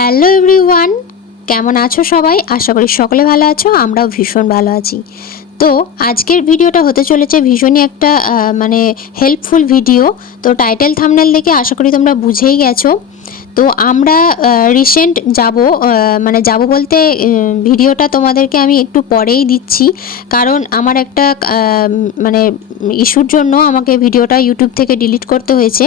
Hello everyone, কেমন আছো সবাই? আশা করি সকলে ভালো আছো, আমরাও ভীষণ ভালো আছি। তো আজকের ভিডিওটা হতে চলেছে ভীষণই একটা মানে হেল্পফুল ভিডিও। তো টাইটেল থাম্বনেল দেখে আশা করি তোমরা বুঝেই গেছো। তো আমরা রিসেন্ট যাব, মানে যাব বলতে ভিডিওটা তোমাদেরকে আমি একটু পরেই দিচ্ছি, কারণ আমার একটা মানে ইস্যুর জন্য আমাকে ভিডিওটা ইউটিউব থেকে ডিলিট করতে হয়েছে।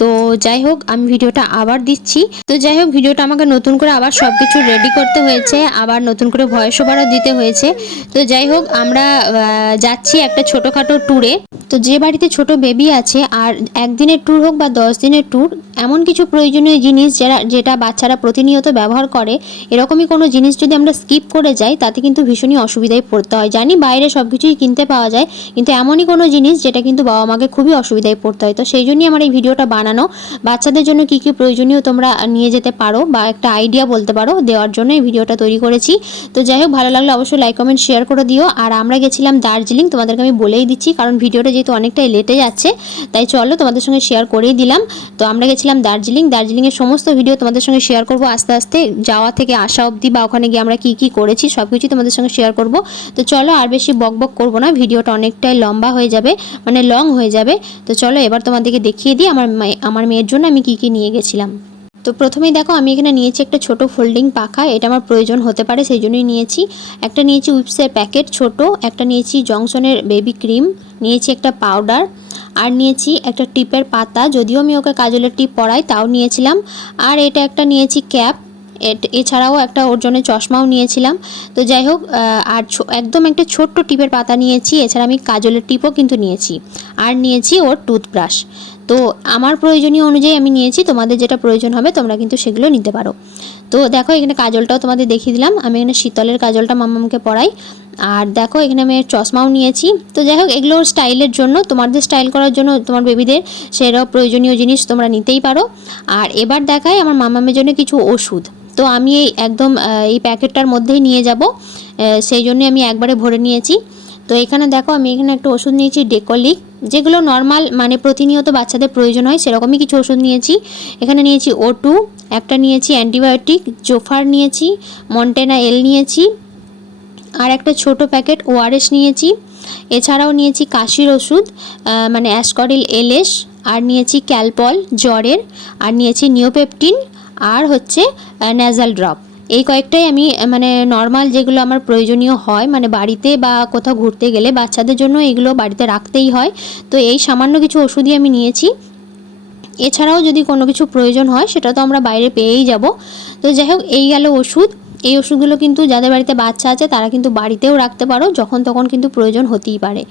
তো যাই হোক, আমি ভিডিওটা আবার দিচ্ছি। তো যাই হোক, ভিডিওটা আমাকে নতুন করে আবার সব কিছু রেডি করতে হয়েছে, আবার নতুন করে ভয়েস ওভারও দিতে হয়েছে। তো যাই হোক, আমরা যাচ্ছি একটা ছোটোখাটো ট্যুরে। তো যে বাড়িতে ছোট বেবি আছে, আর একদিনের ট্যুর হোক বা 10 দিনের ট্যুর, এমন কিছু প্রয়োজনীয় জিনিস যেটা বাচ্চারা প্রতিনিয়ত ব্যবহার করে, এরকমই কোনো জিনিস যদি আমরা স্কিপ করে যাই তাতে কিন্তু ভীষণই অসুবিধায় পড়তে হয়। জানি বাইরে সব কিছুই কিনতে পাওয়া যায়, কিন্তু এমনই কোনো জিনিস যেটা কিন্তু বাবা মাকে খুবই অসুবিধায় পড়তে হয়। তো সেই জন্যই আমার এই ভিডিওটা বানানো, বাচ্চাদের জন্য কী কী প্রয়োজনীয় তোমরা নিয়ে যেতে পারো বা একটা আইডিয়া বলতে পারো দেওয়ার জন্য এই ভিডিওটা তৈরি করেছি। তো যাই হোক, ভালো লাগলে অবশ্যই লাইক কমেন্ট শেয়ার করে দিও। আর আমরা গেছিলাম দার্জিলিং, তোমাদেরকে আমি বলেই দিচ্ছি, কারণ ভিডিওটা যেহেতু অনেকটাই লেটে যাচ্ছে তাই চলো তোমাদের সঙ্গে শেয়ার করেই দিলাম। তো আমরা গেছিলাম দার্জিলিংয়ের সমস্ত ভিডিও তোমাদের সঙ্গে শেয়ার করব আস্তে আস্তে, যাওয়া থেকে আসা অবধি বা ওখানে গিয়ে আমরা কী কী করেছি সব কিছুই তোমাদের সঙ্গে শেয়ার করব। তো চলো, আর বেশি বক বক করবো না, ভিডিওটা অনেকটাই লম্বা হয়ে যাবে, মানে লং হয়ে যাবে। তো চলো এবার তোমাদেরকে দেখিয়ে দিই আমার মেয়ের জন্য আমি কী কী নিয়ে গেছিলাম। তো প্রথমেই দেখো, আমি এখানে নিয়েছি একটা ছোট ফোল্ডিং পাখা, এটা আমার প্রয়োজন হতে পারে সেই জন্যই নিয়েছি। একটা নিয়েছি উইপসের প্যাকেট ছোট, একটা নিয়েছি জনসনের বেবি ক্রিম, নিয়েছি একটা পাউডার, আর নিয়েছি একটা টিপের পাতা, যদিও আমি ওকে কাজলের টিপ পরাই তাও নিয়েছিলাম। আর এটা একটা নিয়েছি ক্যাপ, এছাড়াও একটা ওর জন্য চশমাও নিয়েছিলাম। তো যাই হোক, আর একদম একটা ছোট্ট টিপের পাতা নিয়েছি, এছাড়া আমি কাজলের টিপও কিন্তু নিয়েছি, আর নিয়েছি ওর টুথব্রাশ। তো আমার প্রয়োজনীয় অনুযায়ী আমি নিয়েছি, তোমাদের যেটা প্রয়োজন হবে তোমরা কিন্তু সেগুলো নিতে পারো। তো দেখো, এখানে কাজলটাও তোমাদের দেখিয়ে দিলাম, আমি এখানে শীতলের কাজলটা মাম্মামকে পরাই। আর দেখো, এখানে আমি চশমাও নিয়েছি। তো যাই হোক, এগুলো স্টাইলের জন্য, তোমাদের স্টাইল করার জন্য তোমার বেবিদের সেরকম প্রয়োজনীয় জিনিস তোমরা নিতেই পারো। আর এবার দেখাই আমার মাম্মামের জন্য কিছু ওষুধ। তো আমি একদম এই প্যাকেটটার মধ্যেই নিয়ে যাব, সেই জন্যই আমি একবারে ভরে নিয়েছি। তো এখানে দেখো, আমি এখানে একটা ওষুধ নিয়েছি ডেকলিক, যেগুলো নর্মাল মানে প্রতিনিয়ত বাচ্চাদের প্রয়োজন হয় সেরকমই কিছু ওষুধ নিয়েছি। এখানে নিয়েছি O2, একটা নিয়েছি অ্যান্টিবায়োটিক, জোফার নিয়েছি, মন্টেনা এল নিয়েছি, আর একটা ছোট প্যাকেট ORS নিয়েছি। এছাড়াও নিয়েছি কাশির ওষুধ, মানে অ্যাসকরিল LS, আর নিয়েছি ক্যালপল জ্বরের, আর নিয়েছি নিওপেপটিন, আর হচ্ছে ন্যাজাল ড্রপ। এই কয়েকটাই আমি মানে নর্মাল যেগুলো আমার প্রয়োজনীয় হয়, মানে বাড়িতে বা কোথাও ঘুরতে গেলে বাচ্চাদের জন্য এগুলো বাড়িতে রাখতেই হয়। তো এই সামান্য কিছু ওষুধই আমি নিয়েছি। এছাড়াও যদি কোনো কিছু প্রয়োজন হয় সেটা তো আমরা বাইরে পেয়েই যাব। তো যাই হোক, এই গেল ওষুধ। এই ওষুধগুলো কিন্তু যাদের বাড়িতে বাচ্চা আছে তারা কিন্তু বাড়িতেও রাখতে পারো, যখন তখন কিন্তু প্রয়োজন হতেই পারে।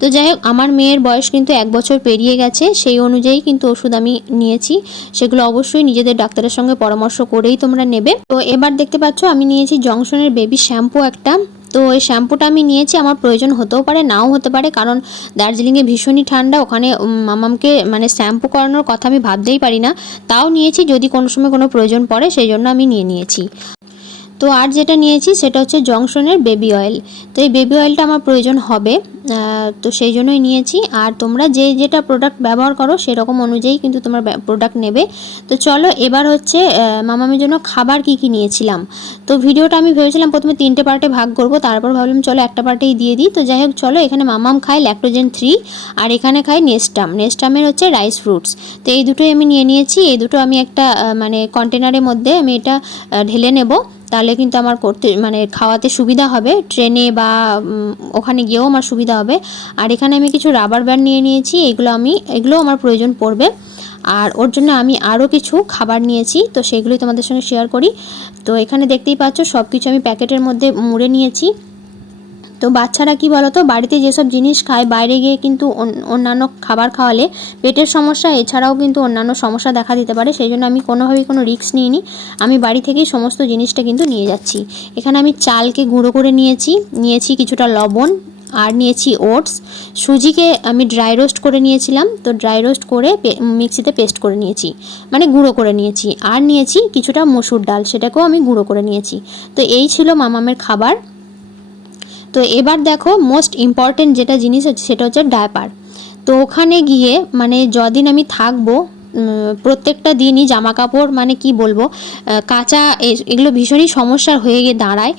তো যাই হোক, আমার মেয়ের বয়স কিন্তু 1 বছর পেরিয়ে গেছে, সেই অনুযায়ী কিন্তু ওষুধ আমি নিয়েছি। সেগুলো অবশ্যই নিজেদের ডাক্তারের সঙ্গে পরামর্শ করেই তোমরা নেবে। তো এবার দেখতে পাচ্ছ আমি নিয়েছি জনসনের বেবি শ্যাম্পু একটা। তো এই শ্যাম্পুটা আমি নিয়েছি, আমার প্রয়োজন হতেও পারে নাও হতে পারে, কারণ দার্জিলিংয়ে ভীষণই ঠান্ডা, ওখানে মামামকে মানে শ্যাম্পু করানোর কথা আমি ভাবতেই পারি না, তাও নিয়েছি যদি কোনো সময় কোনো প্রয়োজন পড়ে সেই জন্য আমি নিয়েছি। তো আর যেটা নিয়েছি সেটা হচ্ছে জনসনের বেবি অয়েল। তো এই বেবি অয়েলটা আমার প্রয়োজন হবে, তো সেই জন্যই নিয়েছি। আর তোমরা যেটা প্রোডাক্ট ব্যবহার করো সেরকম অনুযায়ী কিন্তু তোমার প্রোডাক্ট নেবে। তো চলো এবার হচ্ছে মামামের জন্য খাবার কি কি নিয়েছিলাম। তো ভিডিওটা আমি ভেবেছিলাম প্রথমে 3টে পার্টে ভাগ করব, তারপর ভাবলাম চলো একটা পার্টেই দিয়ে দিই। তো যাই হোক, চলো, এখানে মামাম খায় ল্যাক্টোজেন 3, আর এখানে খায় নেস্টামের হচ্ছে রাইস ফ্রুটস। তো এই দুটোই আমি নিয়ে নিয়েছি। এই দুটো আমি একটা মানে কন্টেনারের মধ্যে আমি এটা ঢেলে নেব, তাহলে কিন্তু আমার করতে মানে খাওয়াতে সুবিধা হবে, ট্রেনে বা ওখানে গিয়েও আমার সুবিধা হবে। আর এখানে আমি কিছু রাবার ব্যান্ড নিয়ে নিয়েছি, এগুলো আমার প্রয়োজন পড়বে। আর ওর জন্য আমি আরও কিছু খাবার নিয়েছি, তো সেগুলোই তোমাদের সঙ্গে শেয়ার করি। তো এখানে দেখতেই পাচ্ছ সব কিছু আমি প্যাকেটের মধ্যে মুড়ে নিয়েছি। তো বাচ্চারা কি বলতো, বাড়িতে যেসব জিনিস খায় বাইরে গিয়ে কিন্তু অন্যান্য খাবার খাওয়ালে পেটের সমস্যা এছাড়াও কিন্তু অন্যান্য সমস্যা দেখা দিতে পারে, সেই জন্য আমি কোনোভাবেই কোনো রিস্ক নিইনি, আমি বাড়ি থেকেই সমস্ত জিনিসটা কিন্তু নিয়ে যাচ্ছি। এখানে আমি চালকে গুঁড়ো করে নিয়েছি কিছুটা লবণ, আর নিয়েছি ওটস, সুজিকে আমি ড্রাই রোস্ট করে নিয়েছিলাম, তো ড্রাই রোস্ট করে মিক্সিতে পেস্ট করে নিয়েছি, মানে গুঁড়ো করে নিয়েছি। আর নিয়েছি কিছুটা মসুর ডাল, সেটাকেও আমি গুঁড়ো করে নিয়েছি। তো এই ছিল মামামের খাবার। তো এবার দেখো, মোস্ট ইম্পর্টেন্ট যেটা জিনিস হচ্ছে সেটা হচ্ছে ডায়াপার। তো ওখানে গিয়ে মানে যদিন আমি থাকবো প্রত্যেকটা দিনই জামা কাপড় মানে কি বলবো কাঁচা এগুলো ভীষণই সমস্যা হয়ে গিয়ে দাঁড়ায়।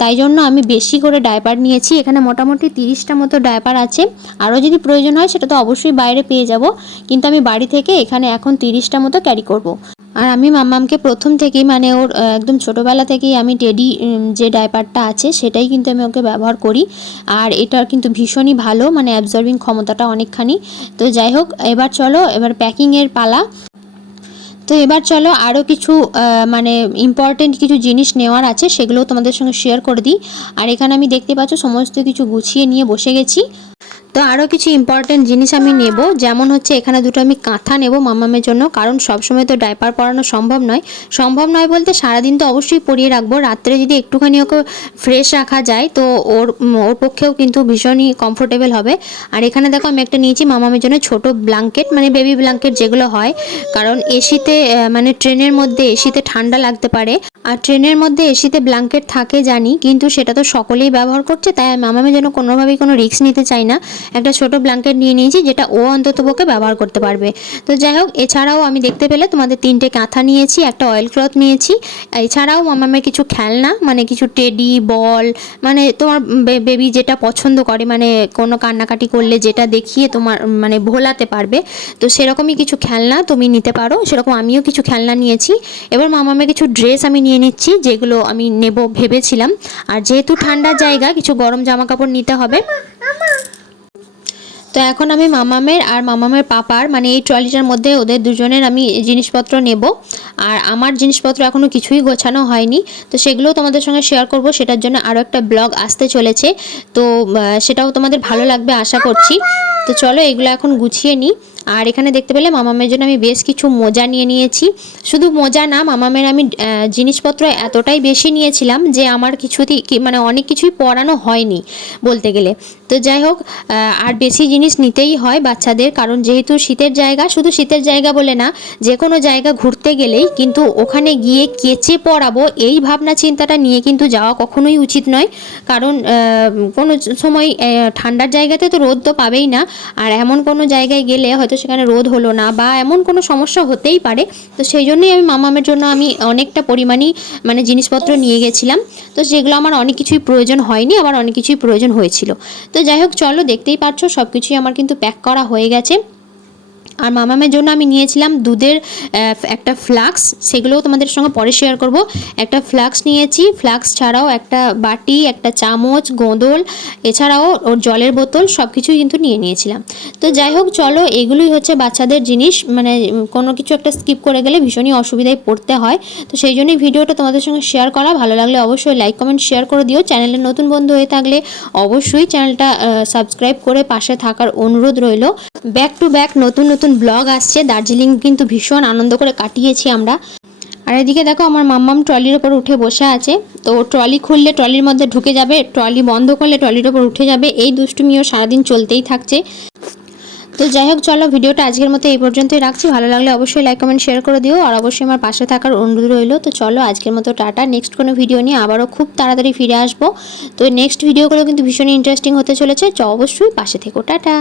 তাই জন্য আমি বেশি করে ডায়পার নিয়েছি। এখানে মোটামুটি 30টা মতো ডায়পার আছে। আরও যদি প্রয়োজন হয় সেটা তো অবশ্যই বাইরে পেয়ে যাব, কিন্তু আমি বাড়ি থেকে এখানে এখন 30টা মতো ক্যারি করব। আর আমি মাম্মামকে প্রথম থেকেই মানে ওর একদম ছোটোবেলা থেকেই আমি টেডি যে ডায়পারটা আছে সেটাই কিন্তু আমি ওকে ব্যবহার করি। আর এটার কিন্তু ভীষণই ভালো, মানে অ্যাবজর্বিং ক্ষমতাটা অনেকখানি। তো যাই হোক, এবার চলো এবার প্যাকিংয়ের পালা। তো এবার চলো আরও কিছু মানে ইম্পর্টেন্ট কিছু জিনিস নেওয়ার আছে, সেগুলোও তোমাদের সঙ্গে শেয়ার করে দিই। আর এখানে আমি দেখতে পাচ্ছ সমস্ত কিছু গুছিয়ে নিয়ে বসে গেছি। তো আরও কিছু ইম্পর্টেন্ট জিনিস আমি নেব, যেমন হচ্ছে এখানে দুটো আমি কাঁথা নেব মাম্মামের জন্য, কারণ সবসময় তো ডায়পার পরানো সম্ভব নয় বলতে সারাদিন তো অবশ্যই পরিয়ে রাখবো, রাত্রে যদি একটুখানি ওকে ফ্রেশ রাখা যায় তো ওর পক্ষেও কিন্তু ভীষণই কমফোর্টেবল হবে। আর এখানে দেখো আমি একটা নিয়েছি মাম্মামের জন্য ছোট ব্ল্যাঙ্কেট, মানে বেবি ব্ল্যাঙ্কেট যেগুলো হয়, কারণ এসিতে মানে ট্রেনের মধ্যে এসিতে ঠান্ডা লাগতে পারে। আর ট্রেনের মধ্যে এসিতে ব্ল্যাঙ্কেট থাকে জানি, কিন্তু সেটা তো সকলেই ব্যবহার করছে, তাই মাম্মামের জন্য কোনোভাবেই কোনো রিস্ক নিতে চাই না। একটা ছোট ব্ল্যাঙ্কেট নিয়ে নিয়েছি যেটা ও অন্ততপক্ষে ব্যবহার করতে পারবে। তো যাই হোক, এছাড়াও আমি দেখতে পেলে তোমাদের 3টে কাঁথা নিয়েছি, একটা অয়েল ক্লথ নিয়েছি। এছাড়াও মাম্মামের কিছু খেলনা, মানে কিছু টেডি বল, মানে তোমার বেবি যেটা পছন্দ করে, মানে কোনো কান্নাকাটি করলে যেটা দেখিয়ে তোমার মানে ভোলাতে পারবে, তো সেরকমই কিছু খেলনা তুমি নিতে পারো। সেরকম আমিও কিছু খেলনা নিয়েছি। এবার মাম্মামের কিছু ড্রেস আমি নিয়ে নিচ্ছি, যেগুলো আমি নেব ভেবেছিলাম। আর যেহেতু ঠান্ডার জায়গা, কিছু গরম জামা কাপড় নিতে হবে। তো এখন আমি মামামের আর মামামের পাপার মানে এই ট্রলিটার মধ্যে ওদের দুজনের আমি জিনিসপত্র নেব। আর আমার জিনিসপত্র এখনও কিছুই গোছানো হয়নি, তো সেগুলোও তোমাদের সঙ্গে শেয়ার করব। সেটার জন্য আরও একটা ব্লগ আসতে চলেছে, তো সেটাও তোমাদের ভালো লাগবে আশা করছি। তো চলো এগুলো এখন গুছিয়ে নিই। আর এখানে দেখতে পেলে মামামের জন্য আমি বেশ কিছু মোজা নিয়ে নিয়েছি। শুধু মোজা না, মামামের আমি জিনিসপত্র এতটাই বেশি নিয়েছিলাম যে আমার কিছুতেই মানে অনেক কিছুই পরানো হয়নি বলতে গেলে। তো যাই হোক, আর বেশি জিনিস নিতেই হয় বাচ্চাদের, কারণ যেহেতু শীতের জায়গা, শুধু শীতের জায়গা বলে না, যে কোনো জায়গা ঘুরতে গেলেই কিন্তু ওখানে গিয়ে কেচে পরাবো এই ভাবনা চিন্তাটা নিয়ে কিন্তু যাওয়া কখনোই উচিত নয়। কারণ কোনো সময় ঠান্ডার জায়গাতে তো রোদ তো পাবেই না, আর এমন কোনো জায়গায় গেলে হয়তো সেখানে রোদ হলো না বা এমন কোনো সমস্যা হতেই পারে। তো সেই জন্যই আমি মামামের জন্য আমি অনেকটা পরিমাণই মানে জিনিসপত্র নিয়ে গেছিলাম। তো যেগুলো আমার অনেক কিছুই প্রয়োজন হয়নি, আবার অনেক কিছুই প্রয়োজন হয়েছিল। তো যাই হোক, চলো দেখতেই পাচ্ছ সব কিছুই আমার কিন্তু প্যাক করা হয়ে গেছে। আর মামামের জন্য আমি নিয়েছিলাম দুধের একটা ফ্লাক্স, সেগুলোও তোমাদের সঙ্গে পরে শেয়ার করব। একটা ফ্লাক্স নিয়েছি, ফ্লাক্স ছাড়াও একটা বাটি, একটা চামচ, গোঁদল, এছাড়াও ওর জলের বোতল, সব কিছুই কিন্তু নিয়ে নিয়েছিলাম। তো যাই হোক, চলো এগুলোই হচ্ছে বাচ্চাদের জিনিস, মানে কোনো কিছু একটা স্কিপ করে গেলে ভীষণই অসুবিধায় পড়তে হয়। তো সেই জন্যই ভিডিওটা তোমাদের সঙ্গে শেয়ার করা। ভালো লাগলে অবশ্যই লাইক কমেন্ট শেয়ার করে দিও। চ্যানেলের নতুন বন্ধু হয়ে থাকলে অবশ্যই চ্যানেলটা সাবস্ক্রাইব করে পাশে থাকার অনুরোধ রইল। ব্যাক টু ব্যাক নতুন নতুন ব্লগ আসছে। দার্জিলিং কিন্তু ভীষণ আনন্দ করে কাটিয়েছি আমরা। আর এদিকে দেখো আমার মাম্মাম ট্রলির ওপর উঠে বসে আছে। তো ট্রলি খুললে ট্রলির মধ্যে ঢুকে যাবে, ট্রলি বন্ধ করলে ট্রলির ওপর উঠে যাবে, এই দুষ্টুমিও সারাদিন চলতেই থাকছে। তো যাই হোক, চলো ভিডিওটা আজকের মতো এই পর্যন্তই রাখছি। ভালো লাগলে অবশ্যই লাইক কমেন্ট শেয়ার করে দিও, আর অবশ্যই আমার পাশে থাকার অনুরোধ রইল। তো চলো আজকের মতো টাটা। নেক্সট কোনো ভিডিও নিয়ে আবারও খুব তাড়াতাড়ি ফিরে আসবো। তো নেক্সট ভিডিওগুলো কিন্তু ভীষণ ইন্টারেস্টিং হতে চলেছে, অবশ্যই পাশে থেকো। টাটা।